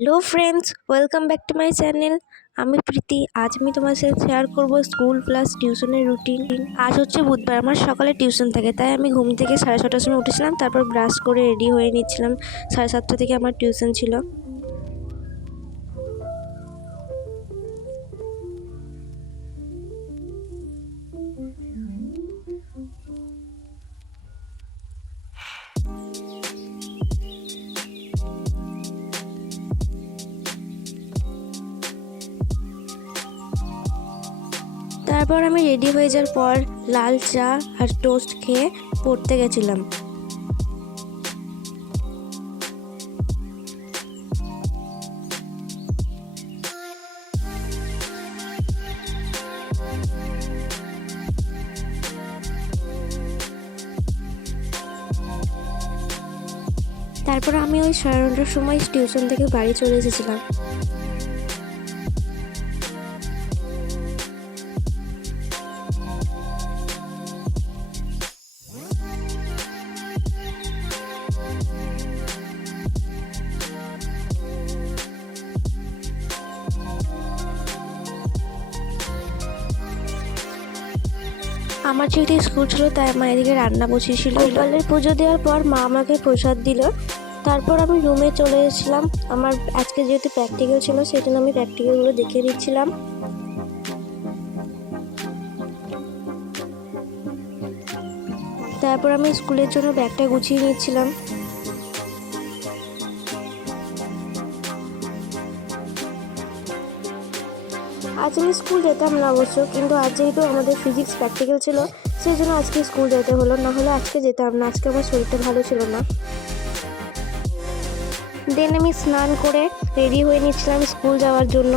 Hello friends, welcome back to my channel. আমি প্রীতি। আজ আমি তোমার সাথে শেয়ার করব স্কুল প্লাস টিউশনের রুটিন। আজ হচ্ছে বুধবার, আমার সকালে টিউশন থাকে, তাই আমি ঘুম থেকে 6:30টার সময় উঠেছিলাম। তারপর ব্রাশ করে রেডি হয়ে নিচ্ছিলাম। 7:30 থেকে আমার টিউশন ছিল। তারপর আমি রেডি হয়ে যাওয়ার পর লাল চা আর টোস্ট খেয়ে পড়তে গেছিলাম। তারপর আমি ওই 9:30টার সময় টিউশন থেকে বাড়ি চলে এসেছিলাম। আমার যেহেতু স্কুল ছিল, তাই আমার এদিকে রান্না বসিয়েছিল। গোপালের পুজো দেওয়ার পর মা আমাকে প্রসাদ দিল। তারপর আমি রুমে চলে এসেছিলাম। আমার আজকে যেহেতু প্র্যাকটিক্যাল ছিল, সেই জন্য আমি প্র্যাকটিক্যালগুলো দেখে দিচ্ছিলাম। তারপর আমি স্কুলের জন্য ব্যাগটা গুছিয়ে নিচ্ছিলাম। আজ আমি স্কুল যেতাম না অবশ্য, কিন্তু আজ যেহেতু আমাদের ফিজিক্স প্র্যাকটিক্যাল ছিল, সেই জন্য আজকে স্কুল যেতে হলো, না হলে আজকে যেতাম না। আজকে আমার শরীরটা ভালো ছিল না। দেন আমি স্নান করে রেডি হয়ে নিচ্ছিলাম স্কুল যাওয়ার জন্য।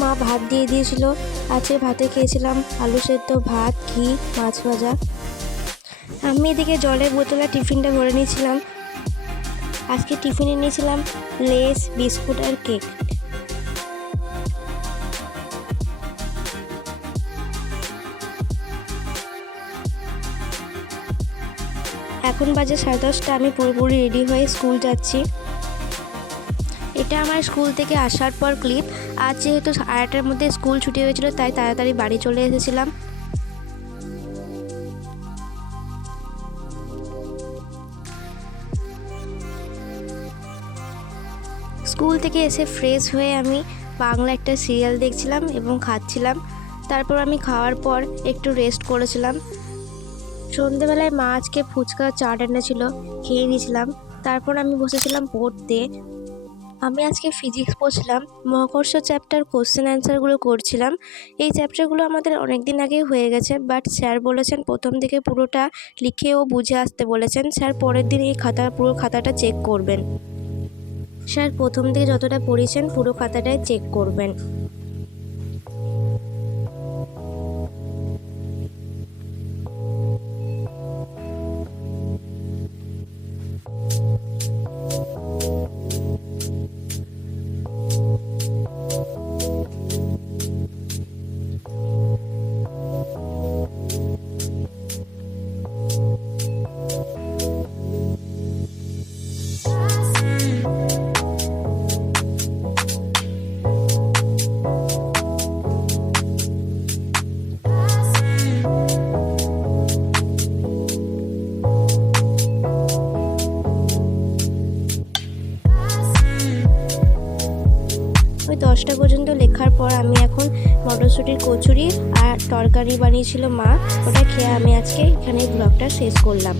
মা ভাত দিয়ে দিয়েছিল। আজকে ভাতে খেয়েছিলাম আলু সেদ্ধ, ভাত, ঘি, মাছ ভাজা। আমি এদিকে জলের বোতলে টিফিনটা ভরে নিয়েছিলাম। আজকে টিফিনে নিয়েছিলাম লেস, বিস্কুট আর কেক। এখন বাজে 10:30। আমি পুরোপুরি রেডি হয়ে স্কুল যাচ্ছি। এটা আমার স্কুল থেকে আসার পর ক্লিপ। আজ যেহেতু 8টার মধ্যে স্কুল ছুটি হয়েছিল, তাই তাড়াতাড়ি বাড়ি চলে এসেছিলাম। স্কুল থেকে এসে ফ্রেশ হয়ে আমি বাংলা একটা সিরিয়াল দেখছিলাম এবং খাচ্ছিলাম। তারপর আমি খাওয়ার পর একটু রেস্ট করেছিলাম। সন্ধেবেলায় মা আজকে ফুচকা চাট এনেছিল, খেয়ে নিয়েছিলাম। তারপর আমি বসেছিলাম পড়তে। আমি আজকে ফিজিক্স পড়ছিলাম। মহাকর্ষ চ্যাপ্টার কোশ্চেন অ্যান্সারগুলো করছিলাম। এই চ্যাপ্টারগুলো আমাদের অনেক দিন আগেই হয়ে গেছে, বাট স্যার বলেছেন প্রথম থেকে পুরোটা লিখে ও বুঝে আসতে বলেছেন। স্যার পরের দিন এই পুরো খাতাটা চেক করবেন। স্যার প্রথম থেকে যতটা পড়িয়েছেন পুরো খাতাটায় চেক করবেন। ওই 10টা পর্যন্ত লেখার পর আমি এখন মটরশুঁটির কচুরি আর তরকারি বানিয়েছিল মা, ওটা খেয়ে আমি আজকে এখানে ব্লগটা শেষ করলাম।